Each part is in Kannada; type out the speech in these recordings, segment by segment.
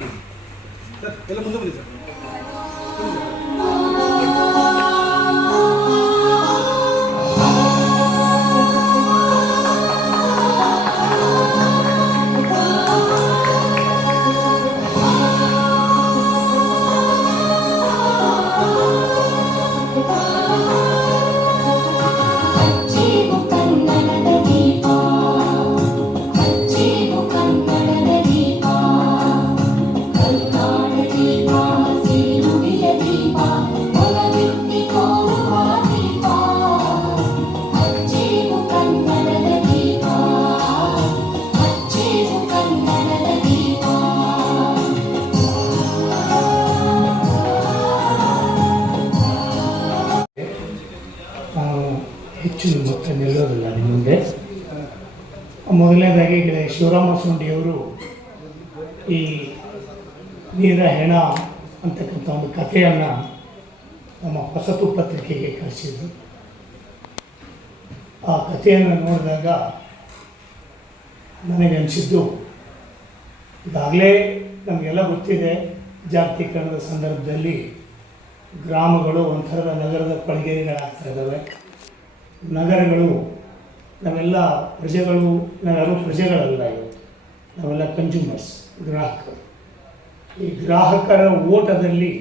ಸರ್ ಎಲ್ಲ ಮುಂದೆ ಬನ್ನಿ ಸರ್ ಮೊದಲನೇದಾಗಿ ಗೆಳೆಯ ಶಿವರಾಮ ಸೊಂಡಿಯವರು ಈ ನೀರ ಹೆಣ ಅಂತಕ್ಕಂಥ ಒಂದು ಕಥೆಯನ್ನು ನಮ್ಮ ಹೊಸತು ಪತ್ರಿಕೆಗೆ ಕಳಿಸಿದ್ರು. ಆ ಕಥೆಯನ್ನು ನೋಡಿದಾಗ ನನಗೆ ಅನಿಸಿದ್ದು, ಈಗಾಗಲೇ ನಮಗೆಲ್ಲ ಗೊತ್ತಿದೆ, ಜಾಗತೀಕರಣದ ಸಂದರ್ಭದಲ್ಲಿ ಗ್ರಾಮಗಳು ಒಂಥರದ ನಗರದ ಪಳಿಗೆಗಳಾಗ್ತಾ ಇದ್ದಾವೆ. ನಗರಗಳು ನಾವೆಲ್ಲ ಪ್ರಜೆಗಳು ನಾವೆಲ್ಲ ಪ್ರಜೆಗಳಲ್ಲ ಇವತ್ತು ನಾವೆಲ್ಲ ಕನ್ಸ್ಯೂಮರ್ಸ್ ಗ್ರಾಹಕರು. ಈ ಗ್ರಾಹಕರ ಓಟದಲ್ಲಿ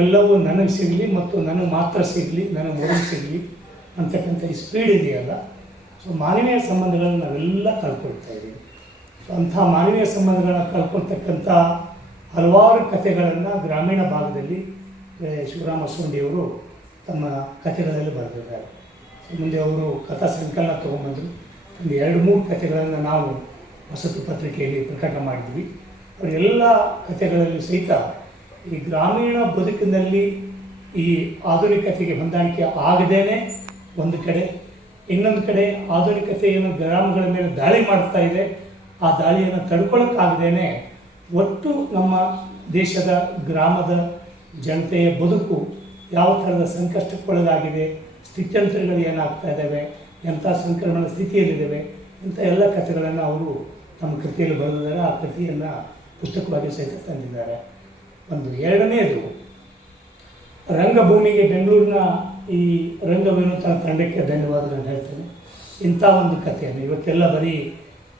ಎಲ್ಲವೂ ನನಗೆ ಸಿಗಲಿ ಮತ್ತು ನನಗೆ ಮಾತ್ರ ಸಿಗಲಿ, ನನಗೆ ಮೊದಲು ಸಿಗಲಿ ಅಂತಕ್ಕಂಥ ಈ ಸ್ಪೀಡ್ ಇದೆಯಲ್ಲ. ಸೊ ಮಾನವೀಯ ಸಂಬಂಧಗಳನ್ನ ನಾವೆಲ್ಲ ಕಳ್ಕೊಳ್ತಾ ಇದ್ದೀವಿ. ಸೊ ಅಂಥ ಮಾನವೀಯ ಸಂಬಂಧಗಳನ್ನ ಕಳ್ಕೊಳ್ತಕ್ಕಂಥ ಹಲವಾರು ಕಥೆಗಳನ್ನು ಗ್ರಾಮೀಣ ಭಾಗದಲ್ಲಿ ಶಿವರಾಮ ಸೋಂಡಿಯವರು ತಮ್ಮ ಕಥೆಗಳಲ್ಲಿ ಬರೆದಿದ್ದಾರೆ. ಮುಂದೆ ಅವರು ಕಥಾ ಸಂಕಲನ ತೊಗೊಂಬಂದರು. ಒಂದು ಎರಡು, ಮೂರು ಕಥೆಗಳನ್ನು ನಾವು ವಸತಿ ಪತ್ರಿಕೆಯಲ್ಲಿ ಪ್ರಕಟ ಮಾಡಿದ್ವಿ. ಅವರೆಲ್ಲ ಕಥೆಗಳಲ್ಲೂ ಸಹಿತ ಈ ಗ್ರಾಮೀಣ ಬದುಕಿನಲ್ಲಿ ಈ ಆಧುನಿಕತೆಗೆ ಹೊಂದಾಣಿಕೆ ಆಗದೇನೆ ಒಂದು ಕಡೆ. ಇನ್ನೊಂದು ಕಡೆ ಆಧುನಿಕತೆಯನ್ನು ಗ್ರಾಮಗಳ ಮೇಲೆ ದಾಳಿ ಮಾಡ್ತಾ ಇದೆ. ಆ ದಾಳಿಯನ್ನು ತಡ್ಕೊಳ್ಳೋಕ್ಕಾಗದೇನೆ ಒಟ್ಟು ನಮ್ಮ ದೇಶದ ಗ್ರಾಮದ ಜನತೆಯ ಬದುಕು ಯಾವ ಥರದ ಸಂಕಷ್ಟಕ್ಕೊಳಗಾಗಿದೆ ಸ್ಥಿತ್ಯಂತರಗಳು ಏನಾಗ್ತಾ ಇದ್ದಾವೆ, ಎಂಥ ಸಂಕ್ರಮಣ ಸ್ಥಿತಿಯಲ್ಲಿದ್ದಾವೆ, ಇಂಥ ಎಲ್ಲ ಕಥೆಗಳನ್ನು ಅವರು ತಮ್ಮ ಕೃತಿಯಲ್ಲಿ ಬರೆದಿದ್ದಾರೆ. ಆ ಕೃತಿಯನ್ನು ಪುಸ್ತಕವಾಗಿ ಸಹಿತ ತಂದಿದ್ದಾರೆ. ಒಂದು ಎರಡನೇದು ರಂಗಭೂಮಿಗೆ ಬೆಂಗಳೂರಿನ ಈ ರಂಗವಿನೂತನ ತಂಡಕ್ಕೆ ಧನ್ಯವಾದಗಳನ್ನು ಹೇಳ್ತೇನೆ. ಇಂಥ ಒಂದು ಕಥೆಯನ್ನು ಇವತ್ತೆಲ್ಲ ಬರೀ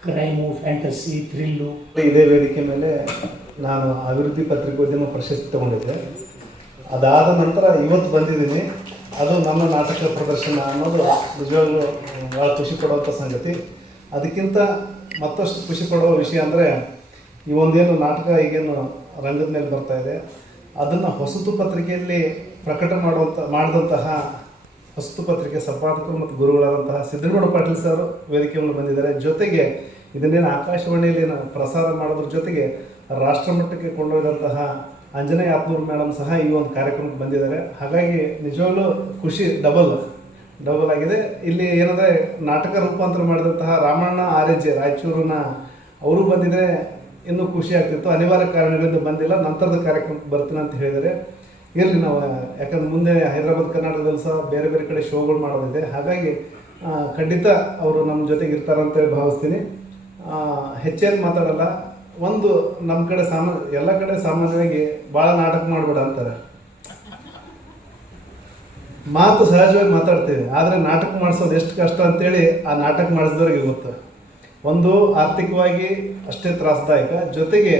ಕ್ರೈಮು, ಫ್ಯಾಂಟಸಿ, ಥ್ರಿಲ್ಲು. ಇದೇ ವೇದಿಕೆ ಮೇಲೆ ನಾನು ಅಭಿವೃದ್ಧಿ ಪತ್ರಿಕೋದ್ಯಮ ಪ್ರಶಸ್ತಿ ತಗೊಂಡಿದ್ದೆ. ಅದಾದ ನಂತರ ಇವತ್ತು ಬಂದಿದ್ದೀನಿ. ಅದು ನಮ್ಮ ನಾಟಕ ಪ್ರದರ್ಶನ ಅನ್ನೋದು ನಿಜವಾಗ್ಲೂ ಭಾಳ ಖುಷಿ ಪಡುವಂಥ ಸಂಗತಿ. ಅದಕ್ಕಿಂತ ಮತ್ತಷ್ಟು ಖುಷಿ ಪಡುವ ವಿಷಯ ಅಂದರೆ, ಈ ಒಂದೇನು ನಾಟಕ ಈಗೇನು ರಂಗದ ಮೇಲೆ ಬರ್ತಾ ಇದೆ, ಅದನ್ನು ಹೊಸತು ಪತ್ರಿಕೆಯಲ್ಲಿ ಪ್ರಕಟ ಮಾಡುವಂಥ ಮಾಡಿದಂತಹ ಹೊಸತು ಪತ್ರಿಕೆ ಸಂಪಾದಕರು ಮತ್ತು ಗುರುಗಳಾದಂತಹ ಸಿದ್ದಗೌಡ ಪಾಟೀಲ್ ಸರ್ ವೇದಿಕೆ ಮೇಲೆ ಬಂದಿದ್ದಾರೆ. ಜೊತೆಗೆ ಇದನ್ನೇನು ಆಕಾಶವಾಣಿಯಲ್ಲಿ ಪ್ರಸಾರ ಮಾಡೋದ್ರ ಜೊತೆಗೆ ರಾಷ್ಟ್ರಮಟ್ಟಕ್ಕೆ ಕೊಂಡೊಯ್ದಂತಹ ಅಂಜನೇಯ ಆತ್ನೂರು ಮೇಡಮ್ ಸಹ ಈ ಒಂದು ಕಾರ್ಯಕ್ರಮಕ್ಕೆ ಬಂದಿದ್ದಾರೆ. ಹಾಗಾಗಿ ನಿಜವಾಗ್ಲೂ ಖುಷಿ ಡಬಲ್ ಡಬಲ್ ಆಗಿದೆ. ಇಲ್ಲಿ ಏನಂದರೆ ನಾಟಕ ರೂಪಾಂತರ ಮಾಡಿದಂತಹ ರಾಮಣ್ಣ ಆರ್ಯಜೆ ರಾಯಚೂರಿನ ಅವರು ಬಂದಿದ್ರೆ ಇನ್ನೂ ಖುಷಿ ಆಗ್ತಿತ್ತು. ಅನಿವಾರ್ಯ ಕಾರಣಗಳಿಂದ ಬಂದಿಲ್ಲ. ನಂತರದ ಕಾರ್ಯಕ್ರಮಕ್ಕೆ ಬರ್ತೀನಿ ಅಂತ ಹೇಳಿದರೆ ಇರಲಿ ನಾವು, ಯಾಕಂದ್ರೆ ಮುಂದೆ ಹೈದರಾಬಾದ್, ಕರ್ನಾಟಕದಲ್ಲಿ ಸಹ ಬೇರೆ ಬೇರೆ ಕಡೆ ಶೋಗಳು ಮಾಡೋದಿದೆ. ಹಾಗಾಗಿ ಖಂಡಿತ ಅವರು ನಮ್ಮ ಜೊತೆಗೆ ಇರ್ತಾರಂತೇಳಿ ಭಾವಿಸ್ತೀನಿ. ಹೆಚ್ಚೇನು ಮಾತಾಡಲ್ಲ. ಒಂದು ನಮ್ಮ ಕಡೆ ಸಾಮಾನ್ಯ ಎಲ್ಲ ಕಡೆ ಸಾಮಾನ್ಯವಾಗಿ ಭಾಳ ನಾಟಕ ಮಾಡ್ಬೇಡ ಅಂತಾರೆ. ಮಾತು ಸಹಜವಾಗಿ ಮಾತಾಡ್ತೀವಿ, ಆದರೆ ನಾಟಕ ಮಾಡಿಸೋದು ಎಷ್ಟು ಕಷ್ಟ ಅಂತೇಳಿ ಆ ನಾಟಕ ಮಾಡಿಸಿದವ್ರಿಗೆ ಗೊತ್ತು. ಒಂದು ಆರ್ಥಿಕವಾಗಿ ಅಷ್ಟೇ ತ್ರಾಸದಾಯಕ, ಜೊತೆಗೆ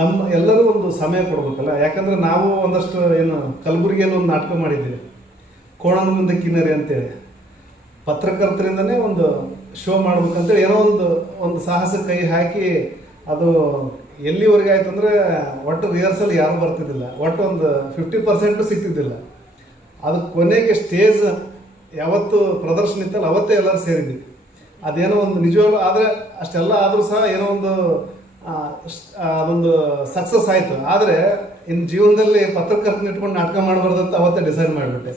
ನಮ್ಮ ಎಲ್ಲರೂ ಒಂದು ಸಮಯ ಕೊಡ್ಬೇಕಲ್ಲ, ಯಾಕಂದ್ರೆ ನಾವು ಒಂದಷ್ಟು ಏನು ಕಲಬುರಗಿಯಲ್ಲಿ ಒಂದು ನಾಟಕ ಮಾಡಿದ್ದೀವಿ, ಕೋಣನ ಮುಂದೆ ಕಿನ್ನರಿ ಅಂತೇಳಿ. ಪತ್ರಕರ್ತರಿಂದನೇ ಒಂದು ಶೋ ಮಾಡ್ಬೇಕಂತೇಳಿ ಏನೋ ಒಂದು ಒಂದು ಸಾಹಸ ಕೈ ಹಾಕಿ ಅದು ಎಲ್ಲಿವರೆಗೆ ಆಯ್ತು ಅಂದರೆ ಒಟ್ಟು ರಿಹರ್ಸಲ್ ಯಾರೂ ಬರ್ತಿದ್ದಿಲ್ಲ. ಒಟ್ಟು ಒಂದು ಫಿಫ್ಟಿ ಪರ್ಸೆಂಟು ಸಿಗ್ತಿದ್ದಿಲ್ಲ. ಅದು ಕೊನೆಗೆ ಸ್ಟೇಜ್ ಯಾವತ್ತು ಪ್ರದರ್ಶನ ಇತ್ತಲ್ಲ, ಅವತ್ತೇ ಎಲ್ಲರೂ ಸೇರಿದ್ವಿ. ಅದೇನೋ ಒಂದು ನಿಜವಾಗ್ಲೂ ಆದರೆ ಅಷ್ಟೆಲ್ಲ ಆದರೂ ಸಹ ಏನೋ ಒಂದು ಅದೊಂದು ಸಕ್ಸಸ್ ಆಯಿತು. ಆದರೆ ಇನ್ನು ಜೀವನದಲ್ಲಿ ಪತ್ರಕರ್ತನ ಇಟ್ಕೊಂಡು ನಾಟಕ ಮಾಡಬಾರ್ದು ಅಂತ ಅವತ್ತೇ ಡಿಸೈಡ್ ಮಾಡಿಬಿಟ್ಟೆ.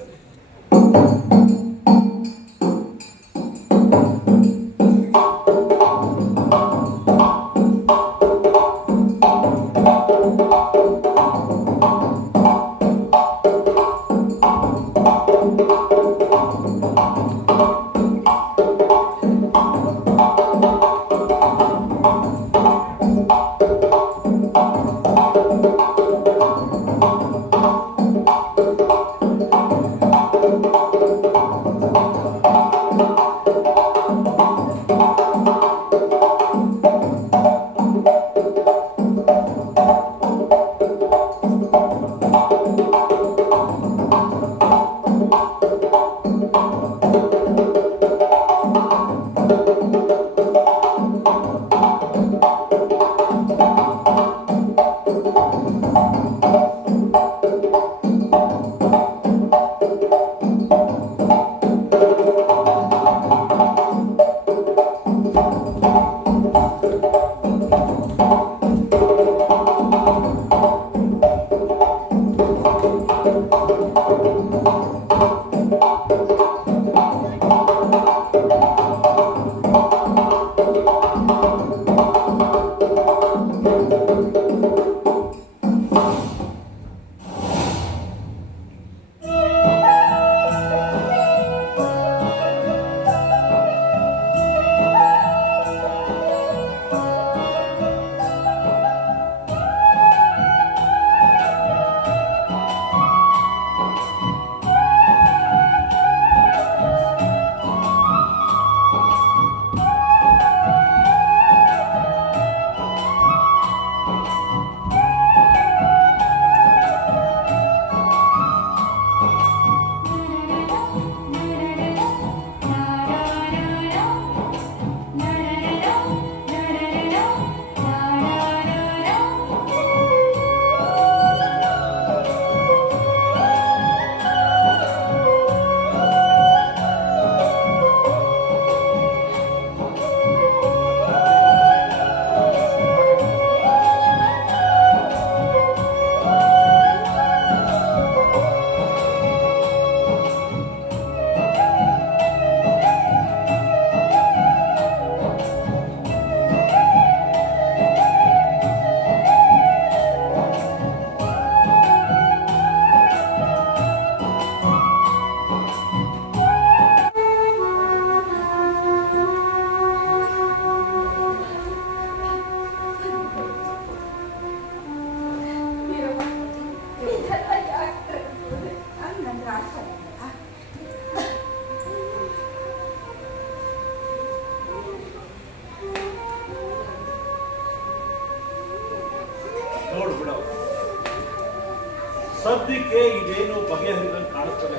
ಸದ್ಯಕ್ಕೆ ಇದೇನು ಬಗೆಹರಿದಂಗೆ ಕಾಣಿಸ್ತದೆ.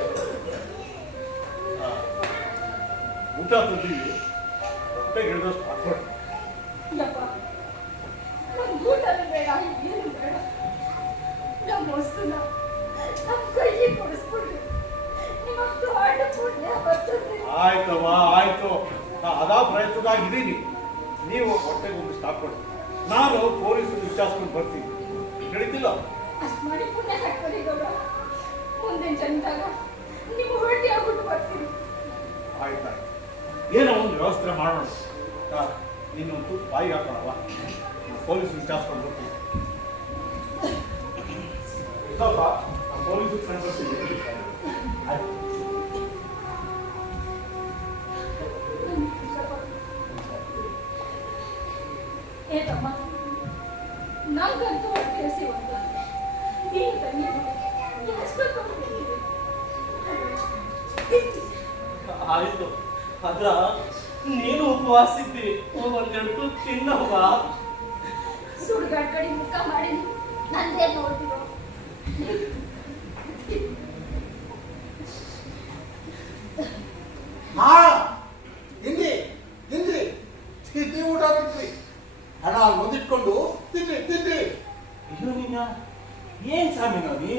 ಊಟ ತುಂಬಿ ಹೊಟ್ಟೆ ಹಿಡಿದಷ್ಟು ಹಾಕೊಂಡು ಆಯ್ತವ ಆಯ್ತು. ಅದಾ ಪ್ರಯತ್ನದಾಗಿದ್ದೀನಿ ನೀವು ಹೊಟ್ಟೆಗೆ ಒಂದು ಕೊಡಿ. ನಾನು ಪೊಲೀಸರು ವಿಚಾರಿಸ್ಕೊಂಡು ಬರ್ತೀನಿ. ನಡೀತಿಲ್ಲ. ಅಷ್ಟು ಮಾಡಿ ಪುಣ್ಯ ಕಟ್ಕೊಳ್ಳಿ ಗೌಡ. ಮುಂದಿನ ಜನ್ದಾಗ ನಿಮ್ಮ ಹೊರಟಿ ಆಗ್ಬಿಟ್ಟು ಬರ್ತೀನಿ ಆಯ್ತಾಯ್ತು. ಏನೋ ಒಂದು ವ್ಯವಸ್ಥೆ ಮಾಡೋಣ. ಆ, ನೀನು ಬಾಯಿ ಬಾಯಿಗೆ ಹಾಕೋಣವ ಪೊಲೀಸ್ ವಿಚಾರಿಸ್ಕೊಂಡು ಬರ್ತೀನಿ ಸ್ವಲ್ಪ ಪೊಲೀಸ್ ಕಂಡು ಬರ್ತೀನಿ ಆಯ್ತು. ಏ ತಮ್ಮ ನಂಗಂತೂ ಹೊಟ್ಟೆ ಹಸಿ ಒಂದು ನೀನು ಬನ್ನಿ ಎಷ್ಟು ಕೊಡ್ತೀನಿ ಆಯ್ತು. ಅದ್ರ ನೀನು ಉಪವಾಸ ಇದ್ದಿ ಒಂದೆರಡು ತಿನ್ನವ್ವ? ಸುಡುಗಾಡ್ ಕಡೆ ಮುಖ ಮಾಡಿ ನಂದೇ ನೋಡ್ತಿರೋ ಹಾ ತಿನ್ರಿ ತಿನ್ರಿ. ತಿಂಡಿ ಊಟ ಬಿಟ್ರಿ ಹಣ ಮುಂದಿಟ್ಕೊಂಡು ತಿನ್ರಿ ತಿನ್ರಿ. ಅಯ್ಯೋ ನಿನ್ನ ಏನ್ ಸ್ವಾಮಿ ನೋಡಿ?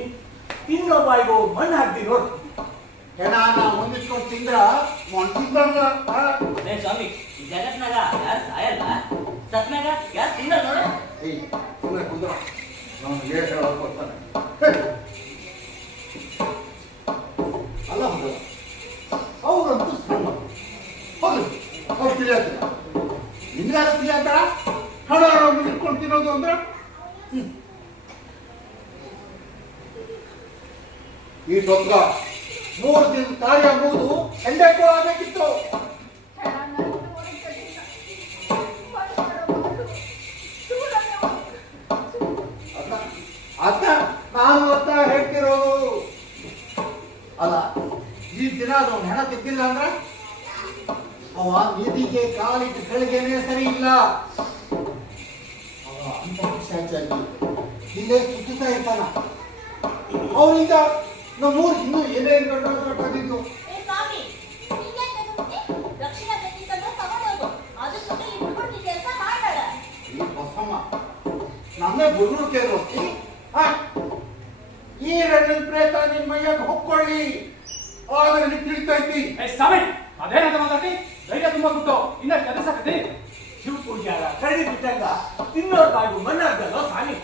ತಿನ್ನೋ ಬಾಯಿಗೂ ಮಣ್ಣು ಹಾಕ್ತಿ ನೋಡು. ಹೆಣನ ಮುಂದಿಟ್ಕೊಂಡು ತಿಂದ್ರ? ಮೊಂಟಿದ್ದಂಗ ಅದೇ ಸ್ವಾಮಿ ಈ ಜಗತ್ನಾಗ ಯಾರು ಸಾಯಲ್ಲ? ಸತ್ನಾಗ ಯಾರು ತಿನ್ನಲ್ಲ ನೋಡು. ಏಯ್ ಸುಮ್ಮನೆ ಕುಂದ್ರ. ನಾನು ಏಟ್ ಹೇಳೋದು ಅಲ್ಲ ಹೌದಲ್ಲ ಅವ್ರಂತೂ ಶ್ರಮ ಹೌದು ಅವ್ರು ನಿನ್ಗಾರ ತಿಳಿಯತ್ತ? ಹಣ ಮುಂದಿಟ್ಕೊಂಡು ತಿನ್ನೋದು ಅಂದ್ರೆ? ಹ್ಮ್. ಈ ತೊಕ್ಕ ಮೂರು ದಿನ ಕಾರ್ಯ ಮುಗಿದು ಎಂಡೆಕ್ಕೂ ಆಗಬೇಕಿತ್ತು. ಅದ ನಾನು ಅಂತ ಹೇಳ್ತಿರೋದು ಅಲ್ಲ, ಈ ದಿನ ಅದು ಹೆಣ ತಿದ್ದಿಲ್ಲ ಅಂದ್ರೆ? ಅವ ನಿಧಿಗೆ ಕಾಲಿಟ್ಟು ಗಳಿಗೆನೆ ಸರಿ ಇಲ್ಲ. ಅವ ಅಂತ ಇಲ್ಲೇ ಸುತ್ತಾ ಇರ್ತಾನ. ಅವನಿಂದ ನಮ್ಮೂರು ಇನ್ನೂ ಏನೇನು ಗಂಟು ಕಟ್ಟೋದಿತ್ತು ನನ್ನ ಗುರು ಕೇರೋತಿ ಈ ರಣ್ಣನ ಪ್ರೇತ ನಿನ್ ಮೈಯಾಗ ಹೊಕ್ಕೊಳ್ಳಿ. ಆದ್ರೆ ನಿನ್ ತಿಳಿತೈತಿ. ಸ್ವಾಮಿ ಅದೇನಂತ ಮಾತಾಡಿ ಧೈರ್ಯ ತುಂಬ ಬಿಟ್ಟು ಇನ್ನ ಕೆಲಸ ಶಿವ ಪೂಜಾರ ಕರೆದಿ ಬಿಟ್ಟಂಗ ತಿನ್ನೋರ್ಗಾಗು ಮಣ್ಣಾಗಲ್ಲ ಸ್ವಾಮಿ?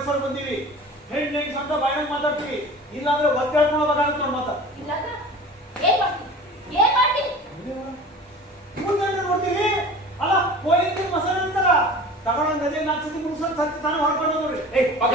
ಪ್ರೊಫೆಸರ್ ಬಂದೀವಿ ಹೆಣ್ಣು ಹೆಂಗ್ ಅಂತ ಬಾಯಂಗ್ ಮಾತಾಡ್ತೀವಿ. ಇಲ್ಲಾಂದ್ರೆ ಒತ್ತೆ ಹೇಳ್ಕೊಳ್ಬೇಕಾಗುತ್ತೆ ನಮ್ಮ ಮಾತಾ. ಇಲ್ಲಾಂದ್ರೆ ಏನ್ ಮಾಡ್ತೀವಿ ಏನ್ ಮಾಡ್ತೀವಿ ಮುಂದೆ ನೋಡ್ತೀವಿ ಅಲ್ಲ ಪೊಲೀಸ್ ಅಂತಾರ. ನದಿ ನಾಲ್ಕು ಸತಿ ಮುಗಿಸ್ ಸತ್ತಿ ತಾನೇ ಪಕ್ಕ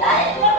life.